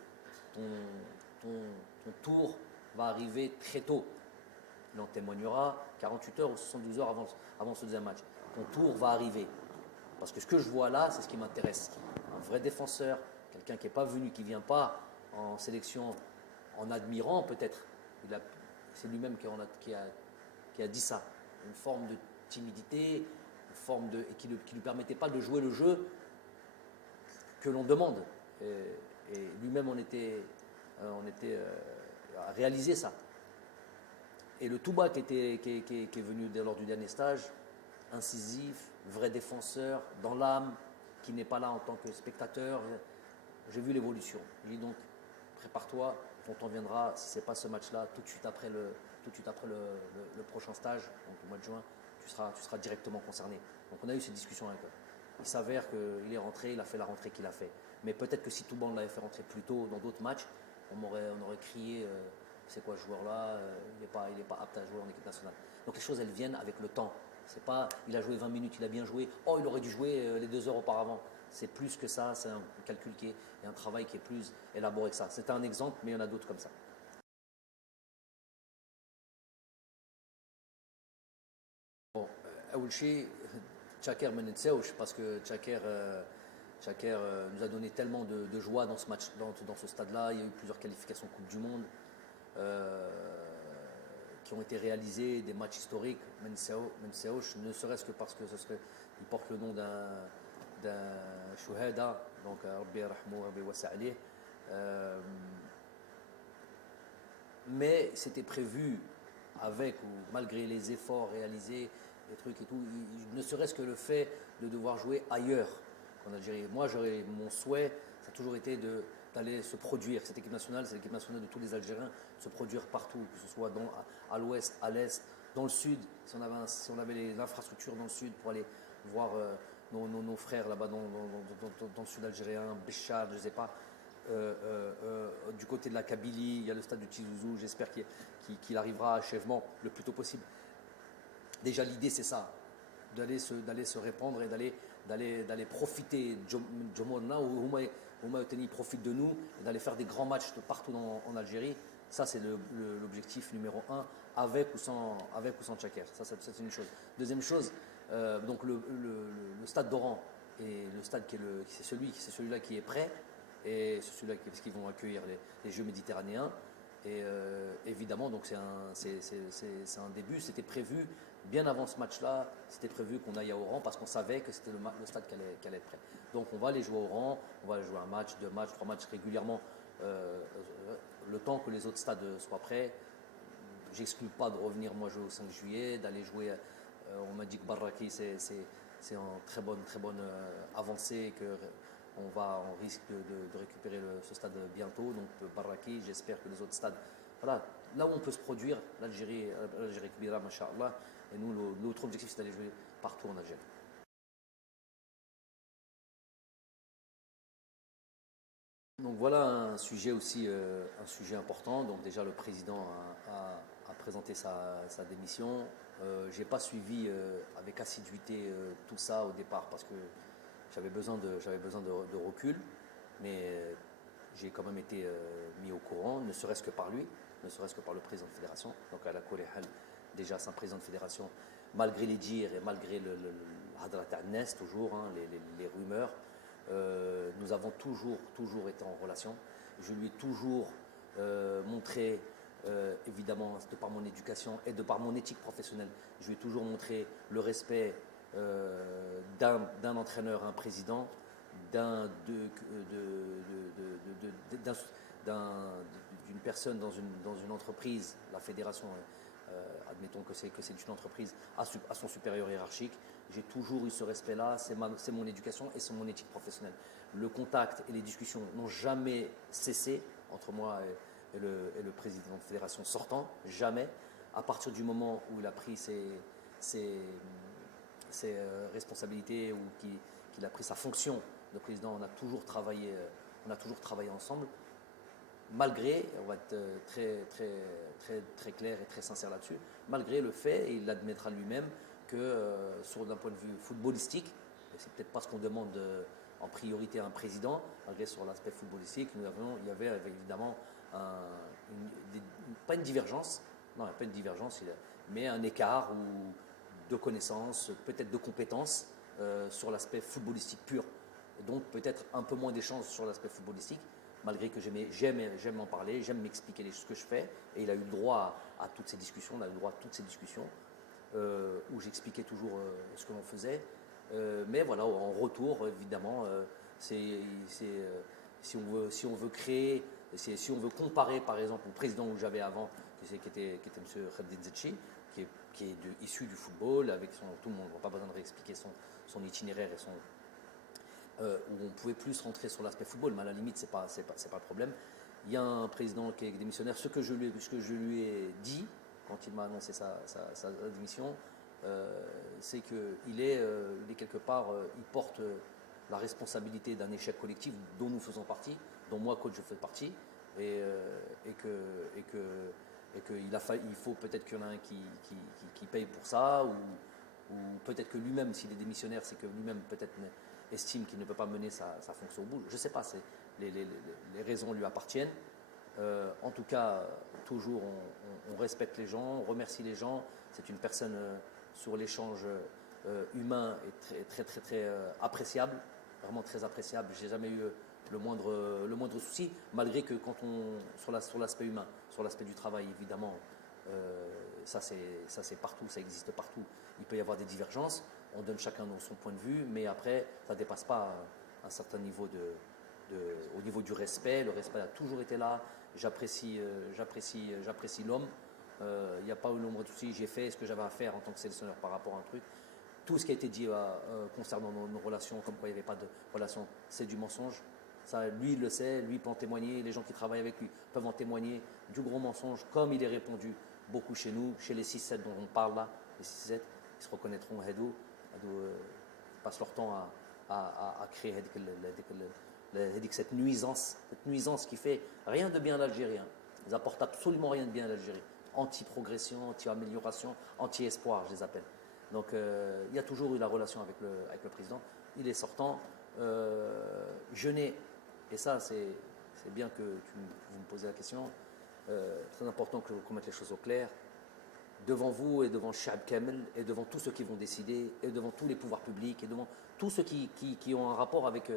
ton tour va arriver très tôt. Il en témoignera 48 heures ou 72 heures avant ce deuxième match. Ton tour va arriver. Parce que ce que je vois là, c'est ce qui m'intéresse. Un vrai défenseur, quelqu'un qui n'est pas venu, qui ne vient pas en sélection en admirant peut-être. C'est lui-même qui a dit ça. Une forme de timidité, et qui ne lui permettait pas de jouer le jeu que l'on demande. Et lui-même, on était à réaliser ça. Et le Touba qui est venu lors du dernier stage, incisif, vrai défenseur, dans l'âme, qui n'est pas là en tant que spectateur, j'ai vu l'évolution. J'ai dit donc, prépare-toi, ton temps viendra, si ce n'est pas ce match-là, tout de suite après le prochain stage, donc le mois de juin, tu seras directement concerné. Donc on a eu cette discussion avec eux. Il s'avère qu'il est rentré, il a fait la rentrée qu'il a fait. Mais peut-être que si Touba on l'avait fait rentrer plus tôt dans d'autres matchs, on aurait crié c'est quoi ce joueur-là, il n'est pas apte à jouer en équipe nationale. Donc les choses, elles viennent avec le temps. C'est pas, il a joué 20 minutes, il a bien joué, oh, il aurait dû jouer les 2 heures auparavant. C'est plus que ça, c'est un calcul et un travail qui est plus élaboré que ça. C'est un exemple, mais il y en a d'autres comme ça. Bon, Aoulchi, Tchaker Menetseouch, parce que Tchaker nous a donné tellement de joie dans ce match, dans ce stade-là. Il y a eu plusieurs qualifications Coupe du Monde. Qui ont été réalisés, des matchs historiques, Menseouch, ne serait-ce que parce que il porte le nom d'un Shuhada, donc Rabbi Rahmou, Rabbi Wasa alayh. Mais c'était prévu avec ou malgré les efforts réalisés, les trucs et tout, ne serait-ce que le fait de devoir jouer ailleurs qu'en Algérie. Moi, mon souhait, ça a toujours été d'aller se produire. Cette équipe nationale, c'est l'équipe nationale de tous les Algériens, se produire partout, que ce soit à l'ouest, à l'est, dans le sud. Si on avait l'infrastructure dans le sud pour aller voir nos frères là-bas dans le sud algérien, Béchar, je ne sais pas. Du côté de la Kabylie, il y a le stade de Tizouzou, j'espère qu'il arrivera à achèvement le plus tôt possible. Déjà, l'idée, c'est ça, d'aller se répandre et d'aller profiter de Jomona ou Humayoteni profite de nous et d'aller faire des grands matchs partout en Algérie. Ça, c'est l'objectif numéro 1, avec ou sans Tchaker. Ça, c'est une chose. Deuxième chose, donc le stade d'Oran est le stade c'est celui-là qui est prêt, et c'est celui-là parce qu'ils vont accueillir les Jeux méditerranéens. Et évidemment, donc c'est un début. C'était prévu bien avant ce match-là. C'était prévu qu'on aille à Oran parce qu'on savait que c'était le stade qui allait être prêt. Donc on va aller jouer à Oran. On va aller jouer 1 match, 2 matchs, 3 matchs régulièrement. Le temps que les autres stades soient prêts. J'exclus pas de revenir moi jouer au 5 juillet, d'aller jouer. On m'a dit que Barraki c'est en très bonne avancée que on risque de récupérer ce stade bientôt. Donc Barraki, j'espère que les autres stades, voilà, là où on peut se produire, l'Algérie Kbira, Masha'Allah, et nous, notre objectif, c'est d'aller jouer partout en Algérie. Donc voilà un sujet aussi, un sujet important. Donc déjà, le président a présenté sa démission. Je n'ai pas suivi avec assiduité tout ça au départ parce que j'avais besoin de recul, mais j'ai quand même été mis au courant, ne serait-ce que par lui, ne serait-ce que par le président de fédération. Donc à la Koléhal, déjà c'est un président de fédération, malgré les dires et malgré le Hadrat al-Nes, toujours, hein, les rumeurs, nous avons toujours été en relation. Je lui ai toujours montré, évidemment, de par mon éducation et de par mon éthique professionnelle, je lui ai toujours montré le respect d'un entraîneur à un président, d'une personne dans une entreprise, la fédération, admettons que c'est une entreprise, à son supérieur hiérarchique. J'ai toujours eu ce respect-là, c'est mon éducation et c'est mon éthique professionnelle. Le contact et les discussions n'ont jamais cessé entre moi et le président de fédération sortant, jamais. À partir du moment où il a pris ses responsabilités ou qu'il a pris sa fonction de président, on a toujours travaillé ensemble. Malgré, on va être très clair et très sincère là-dessus, malgré le fait, et il l'admettra lui-même, que d'un point de vue footballistique, et c'est peut-être pas ce qu'on demande en priorité à un président, malgré sur l'aspect footballistique, il y avait évidemment pas une divergence, non, pas une divergence, mais un écart de connaissances, peut-être de compétences sur l'aspect footballistique pur. Et donc peut-être un peu moins d'échanges sur l'aspect footballistique, malgré que j'aime en parler, j'aime m'expliquer ce que je fais. Et il a eu le droit à toutes ces discussions, où j'expliquais toujours ce que l'on faisait. Mais voilà, en retour, évidemment, si on veut créer, si on veut comparer par exemple au président que j'avais avant, qui était M. Khaddin Zetchi, qui est issu du football, avec tout le monde, on n'a pas besoin de réexpliquer son itinéraire et où on pouvait plus rentrer sur l'aspect football, mais à la limite, c'est pas le problème. Il y a un président qui est démissionnaire. Ce que je lui ai dit quand il m'a annoncé sa démission, c'est qu'il est quelque part, il porte la responsabilité d'un échec collectif dont nous faisons partie, dont moi, coach, je fais partie, et qu'il faut peut-être qu'il y en a un qui paye pour ça, ou peut-être que lui-même, s'il est démissionnaire, c'est que lui-même peut-être estime qu'il ne peut pas mener sa fonction au bout. Je ne sais pas, les raisons lui appartiennent. En tout cas, toujours on respecte les gens, on remercie les gens. C'est une personne sur l'échange humain et très appréciable, vraiment très appréciable. J'ai jamais eu le moindre souci, malgré que sur l'aspect humain, sur l'aspect du travail, évidemment, ça c'est partout, ça existe partout. Il peut y avoir des divergences, on donne chacun son point de vue, mais après, ça ne dépasse pas un certain niveau au niveau du respect. Le respect a toujours été là. J'apprécie l'homme. Il n'y a pas eu l'ombre de souci. J'ai fait ce que j'avais à faire en tant que sélectionneur par rapport à un truc. Tout ce qui a été dit concernant nos relations, comme quoi il n'y avait pas de relation, c'est du mensonge. Ça, lui, il le sait, lui peut en témoigner, les gens qui travaillent avec lui peuvent en témoigner. Du gros mensonge, comme il est répandu beaucoup chez nous, chez les 6-7 dont on parle là, les 6-7, ils se reconnaîtront, passent leur temps à créer cette nuisance qui fait rien de bien à l'Algérie. Ils apportent absolument rien de bien à l'Algérie. Anti-progression, anti-amélioration, anti-espoir, je les appelle. Donc il y a toujours eu la relation avec le président. Il est sortant. Je n'ai, et ça c'est bien que vous me posez la question, très important qu'on mette les choses au clair, devant vous et devant Shab Kamel et devant tous ceux qui vont décider et devant tous les pouvoirs publics et devant tous ceux qui ont un rapport avec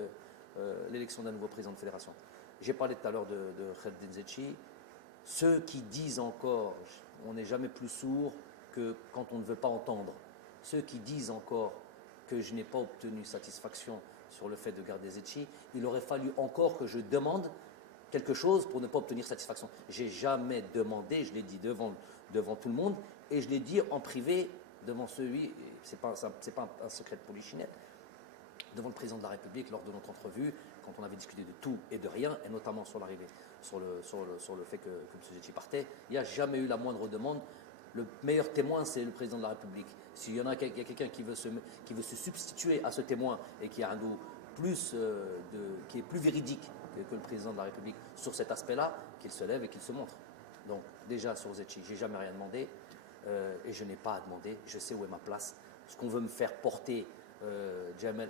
l'élection d'un nouveau président de fédération. J'ai parlé tout à l'heure de Khaddin Zetchi. Ceux qui disent encore, on n'est jamais plus sourd que quand on ne veut pas entendre. Ceux qui disent encore que je n'ai pas obtenu satisfaction sur le fait de garder Zetchi, il aurait fallu encore que je demande quelque chose pour ne pas obtenir satisfaction. J'ai jamais demandé, je l'ai dit devant tout le monde, et je l'ai dit en privé devant celui, c'est pas un secret de polichinelle, devant le président de la République lors de notre entrevue, quand on avait discuté de tout et de rien, et notamment sur l'arrivée, sur le fait que M. Zetchi partait, il n'y a jamais eu la moindre demande. Le meilleur témoin, c'est le président de la République. S'il y en a quelqu'un qui veut se substituer à ce témoin et qui a un dos qui est plus véridique que le président de la République sur cet aspect-là, qu'il se lève et qu'il se montre. Donc déjà sur Zetchi, j'ai jamais rien demandé et je n'ai pas à demander. Je sais où est ma place. Ce qu'on veut me faire porter, Jamel,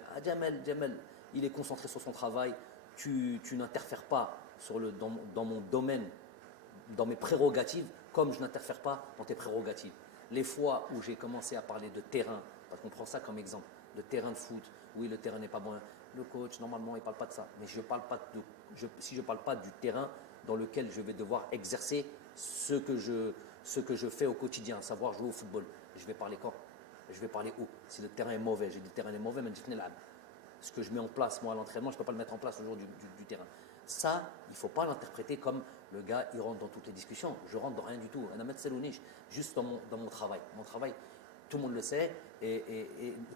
il est concentré sur son travail. Tu n'interfères pas dans mon domaine, dans mes prérogatives, comme je n'interfère pas dans tes prérogatives. Les fois où j'ai commencé à parler de terrain, parce qu'on prend ça comme exemple, de terrain de foot, oui, le terrain n'est pas bon. Le coach, normalement, il ne parle pas de ça. Mais si je ne parle pas du terrain dans lequel je vais devoir exercer ce que je fais au quotidien, savoir jouer au football, je vais parler quand? Je vais parler où? Si le terrain est mauvais, j'ai dit le terrain est mauvais, mais je dis ce que je mets en place, moi, à l'entraînement, je ne peux pas le mettre en place au jour du terrain. Ça, il ne faut pas l'interpréter comme le gars, il rentre dans toutes les discussions. Je rentre dans rien du tout. Juste dans mon travail. Mon travail, tout le monde le sait, et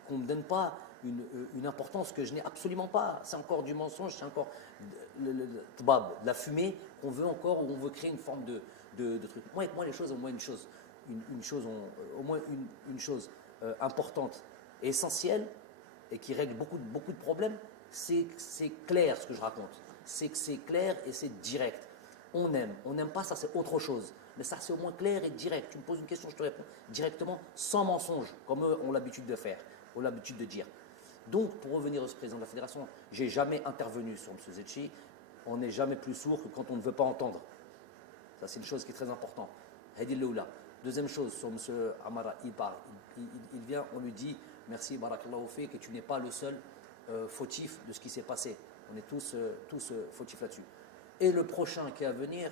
qu'on ne me donne pas une importance que je n'ai absolument pas. C'est encore du mensonge, c'est encore de la fumée qu'on veut encore, où on veut créer une forme de truc. Moi, les choses, au moins une chose importante et essentielle, et qui règle beaucoup de problèmes, c'est clair ce que je raconte. C'est que c'est clair et c'est direct. On n'aime pas, ça c'est autre chose. Mais ça c'est au moins clair et direct. Tu me poses une question, je te réponds directement, sans mensonge, comme eux ont l'habitude de faire, ont l'habitude de dire. Donc, pour revenir au président de la fédération, je n'ai jamais intervenu sur M. Zetchi. On n'est jamais plus sourd que quand on ne veut pas entendre. Ça c'est une chose qui est très importante. Hadi Loula. Deuxième chose, sur M. Amara, il parle. Il vient, on lui dit, merci, barakallahu fik, que tu n'es pas le seul fautif de ce qui s'est passé. On est tous fautifs là-dessus. Et le prochain qui est à venir,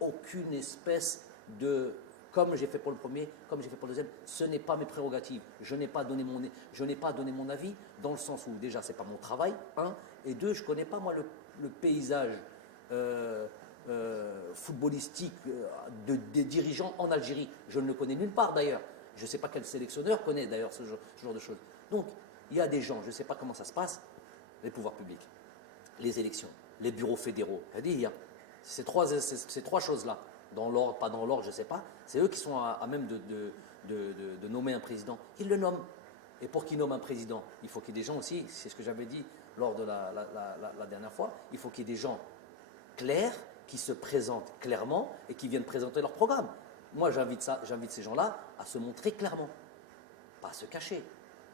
aucune espèce de, comme j'ai fait pour le premier, comme j'ai fait pour le deuxième, ce n'est pas mes prérogatives. Je n'ai pas donné mon avis, dans le sens où déjà ce n'est pas mon travail, un, et deux, je ne connais pas moi le paysage footballistique des dirigeants en Algérie. Je ne le connais nulle part d'ailleurs. Je ne sais pas quel sélectionneur connaît d'ailleurs ce genre de choses. Donc, il y a des gens, je ne sais pas comment ça se passe, les pouvoirs publics, les élections, les bureaux fédéraux. C'est-à-dire, ces trois choses-là, dans l'ordre, pas dans l'ordre, je ne sais pas, c'est eux qui sont à même de nommer un président. Ils le nomment. Et pour qu'ils nomment un président, il faut qu'il y ait des gens aussi, c'est ce que j'avais dit lors de la dernière fois, il faut qu'il y ait des gens clairs, qui se présentent clairement et qui viennent présenter leur programme. Moi, j'invite ces gens-là à se montrer clairement, pas à se cacher,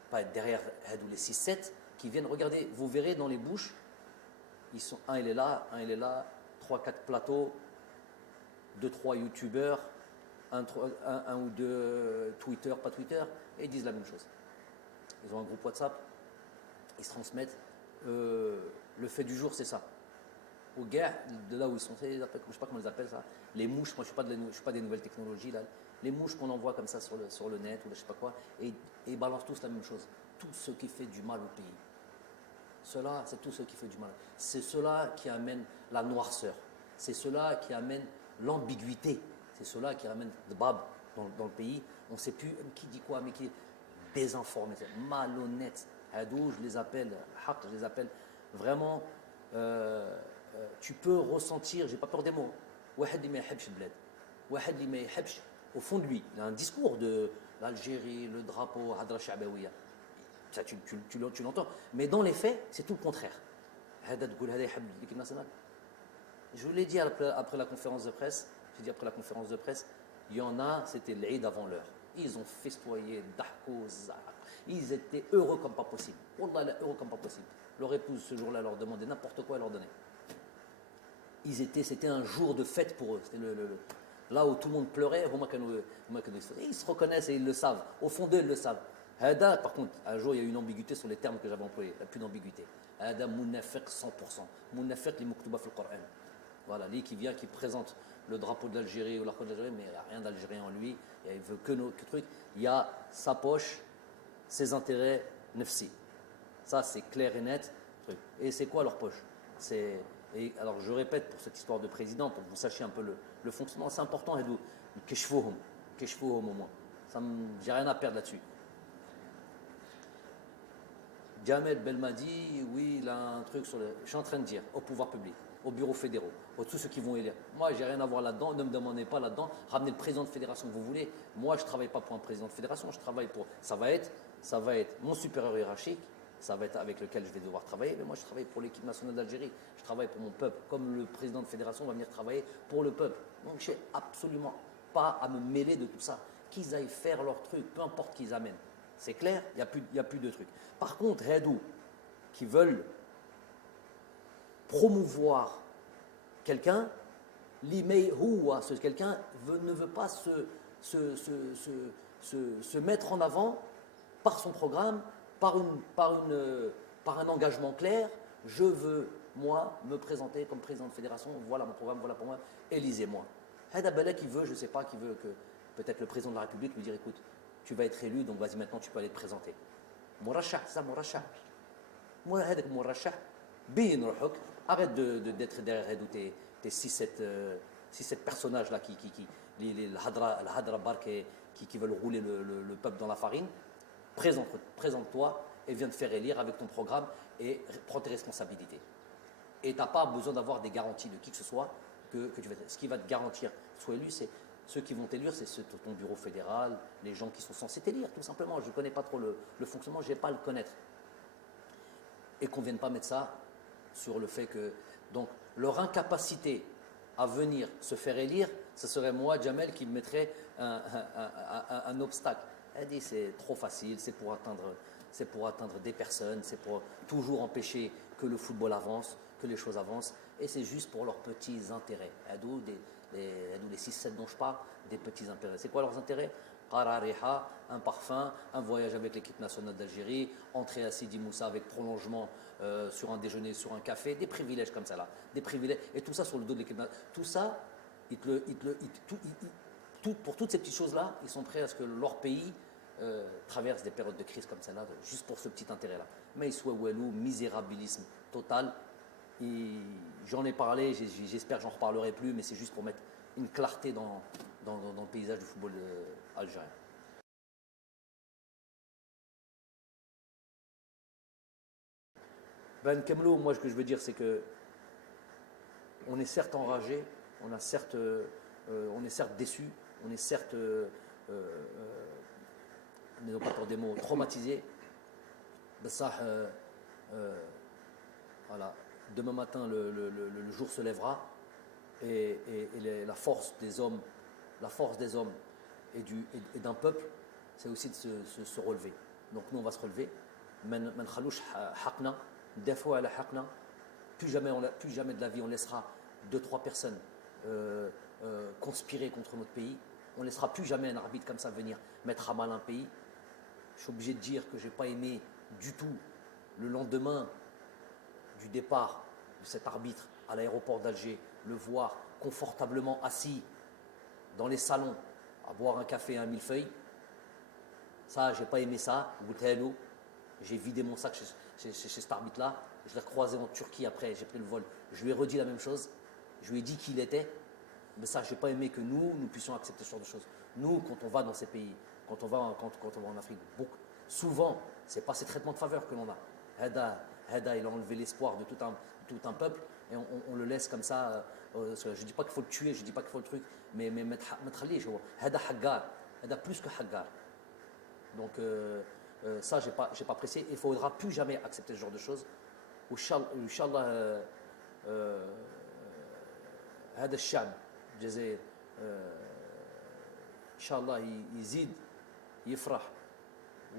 pas être derrière les 6-7 qui viennent regarder. Vous verrez dans les bouches, un il est là, 3-4 plateaux, 2-3 youtubeurs, un ou deux Twitter, pas Twitter, et ils disent la même chose. Ils ont un groupe WhatsApp, ils se transmettent. Le fait du jour, c'est ça. Aux gars, de là où ils sont, je ne sais pas comment ils appellent ça, les mouches, moi je ne suis pas des nouvelles technologies, là, les mouches qu'on envoie comme ça sur le net ou je ne sais pas quoi, et ils balancent tous la même chose. Tout ce qui fait du mal au pays. Cela, c'est tout ce qui fait du mal. C'est cela qui amène la noirceur. C'est cela qui amène l'ambiguïté. C'est cela qui amène le bab dans le pays. On ne sait plus qui dit quoi, mais qui est désinformé, malhonnête. Hadou, je les appelle vraiment. Tu peux ressentir, j'ai pas peur des mots, au fond de lui, il a un discours de l'Algérie, le drapeau, Hadra Sha'bawiya. Ça, tu l'entends. Mais dans les faits, c'est tout le contraire. Je vous l'ai dit après la conférence de presse, il y en a, c'était l'Eid avant l'heure. Ils ont festoyé, dahko, zah. Ils étaient heureux comme pas possible. Wallah, heureux comme pas possible. Leur épouse, ce jour-là, leur demandait n'importe quoi, elle leur donnait. C'était un jour de fête pour eux. C'était là où tout le monde pleurait, ils se reconnaissent et ils le savent. Au fond d'eux, ils le savent. Hada, par contre, un jour, il y a eu une ambiguïté sur les termes que j'avais employés. Il n'y a plus d'ambiguïté. Hada, munafiq 100%. Munafiq li muktuba fil Qur'an. Voilà, lui qui vient, qui présente le drapeau de l'Algérie ou l'arc de l'Algérie, mais il n'y a rien d'algérien en lui. Il veut que truc. Il y a sa poche, ses intérêts, nefsi. Ça, c'est clair et net. Et c'est quoi leur poche? Et alors, je répète pour cette histoire de président, pour que vous sachiez un peu le fonctionnement, c'est important, Hedou. Keshfouhum au moins. J'ai rien à perdre là-dessus. Jamel Belmadi, oui, il a un truc sur le. Je suis en train de dire au pouvoir public, aux bureaux fédéraux, à tous ceux qui vont élire. Moi, j'ai rien à voir là-dedans, ne me demandez pas là-dedans. Ramenez le président de fédération que vous voulez. Moi, je ne travaille pas pour un président de fédération, je travaille pour. Ça va être mon supérieur hiérarchique, ça va être avec lequel je vais devoir travailler. Mais moi, je travaille pour l'équipe nationale d'Algérie, je travaille pour mon peuple. Comme le président de fédération va venir travailler pour le peuple. Donc, je n'ai absolument pas à me mêler de tout ça. Qu'ils aillent faire leur truc, peu importe qu'ils amènent. C'est clair, il n'y a plus de trucs. Par contre, Redou, qui veulent promouvoir quelqu'un, ce quelqu'un ne veut pas se mettre en avant par son programme, par un engagement clair. Je veux, moi, me présenter comme président de fédération. Voilà mon programme, voilà pour moi. Élisez-moi. Hada Bala qui veut, je ne sais pas, qui veut que peut-être le président de la République lui dire écoute, tu vas être élu, donc vas-y maintenant tu peux aller te présenter. Mourachah, ça Mourachah. Moi, هذاك Mourachah, بين روحك. Arrête d'être derrière tes 6-7 personnages là les Hadra Bark qui veulent rouler le peuple dans la farine. Présente-toi et viens te faire élire avec ton programme et prends tes responsabilités. Et tu n'as pas besoin d'avoir des garanties de qui que ce soit que tu vas. Ce qui va te garantir sois élu, c'est ceux qui vont t'élire, c'est ton bureau fédéral, les gens qui sont censés t'élire, tout simplement. Je ne connais pas trop le fonctionnement, je n'ai pas à le connaître. Et qu'on ne vienne pas mettre ça sur le fait que. Donc, leur incapacité à venir se faire élire, ce serait moi, Jamel, qui me mettrait un obstacle. Elle dit c'est trop facile, c'est pour atteindre des personnes, c'est pour toujours empêcher que le football avance, que les choses avancent, et c'est juste pour leurs petits intérêts. D'où les 6-7 dont je parle, des petits intérêts. C'est quoi leurs intérêts? Qarariha, un parfum, un voyage avec l'équipe nationale d'Algérie, entrer à Sidi Moussa avec prolongement sur un déjeuner, sur un café, des privilèges comme ça là, des privilèges, et tout ça sur le dos de l'équipe nationale. Tout ça, pour toutes ces petites choses-là, ils sont prêts à ce que leur pays traverse des périodes de crise comme celle-là, juste pour ce petit intérêt-là. Mais il soit ouelou, misérabilisme total. J'en ai parlé, j'espère que j'en reparlerai plus, mais c'est juste pour mettre une clarté dans le paysage du football algérien. Ben Kemlo, moi ce que je veux dire c'est que on est certes enragé, on est certes déçu, on est certes, n'ayons pas peur des mots, traumatisé. Ça, voilà. Demain matin, le jour se lèvera et la force des hommes et d'un peuple, c'est aussi de se relever. Donc nous, on va se relever. Plus jamais de la vie, on laissera 2-3 personnes conspirer contre notre pays. On ne laissera plus jamais un arbitre comme ça venir mettre à mal un pays. Je suis obligé de dire que je n'ai pas aimé du tout le lendemain du départ de cet arbitre à l'aéroport d'Alger, le voir confortablement assis dans les salons à boire un café et un millefeuille. Ça, j'ai pas aimé ça. J'ai vidé mon sac chez cet arbitre-là. Je l'ai croisé en Turquie après, j'ai pris le vol. Je lui ai redit la même chose. Je lui ai dit qui il était. Mais ça, j'ai pas aimé que nous puissions accepter ce genre de choses. Nous, quand on va dans ces pays, quand on va en Afrique, souvent, c'est pas ces traitements de faveur que l'on a. Hada, il a enlevé l'espoir de tout un peuple et on le laisse comme ça. Je ne dis pas qu'il faut le tuer, je ne dis pas qu'il faut le truc, mais Hada Haggar, Hada plus que Haggar. Donc ça, je n'ai pas apprécié. Il ne faudra plus jamais accepter ce genre de choses. Inch'Allah, هذا الشعب الجزائر إن شاء الله يزيد يفرح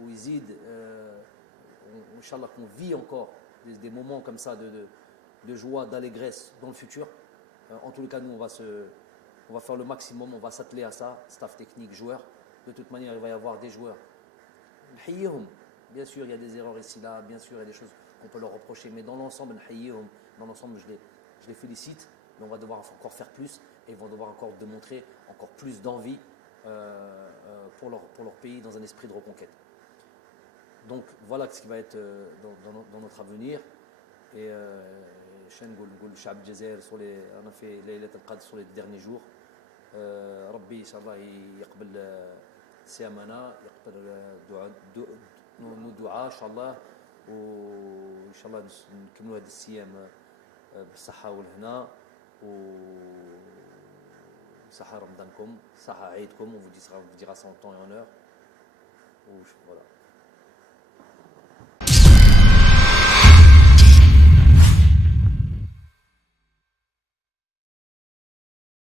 ويزيد إن شاء الله qu'on vit encore des moments comme ça de joie, d'allégresse dans le futur. En tous les cas, nous, on va faire le maximum, on va s'atteler à ça, staff technique, joueurs. De toute manière, il va y avoir des joueurs. Bien sûr, il y a des erreurs ici, là, bien sûr, il y a des choses qu'on peut leur reprocher, mais dans l'ensemble, je les félicite, mais on va devoir encore faire plus et ils vont devoir encore démontrer encore plus d'envie pour leur pays dans un esprit de reconquête. Donc voilà ce qui va être dans notre avenir. Et on a fait Laylat al-Qadr sur les derniers jours. Rabbi, Inch'Allah, يقبل سي امانه يقبل nos دعاء ان شاء الله، وان شاء الله نكملوا هذه الصيام بالصحه والهنا، وصحه رمضانكم، صحه عيدكم، on vous dira 100 ans et honneur. Voilà.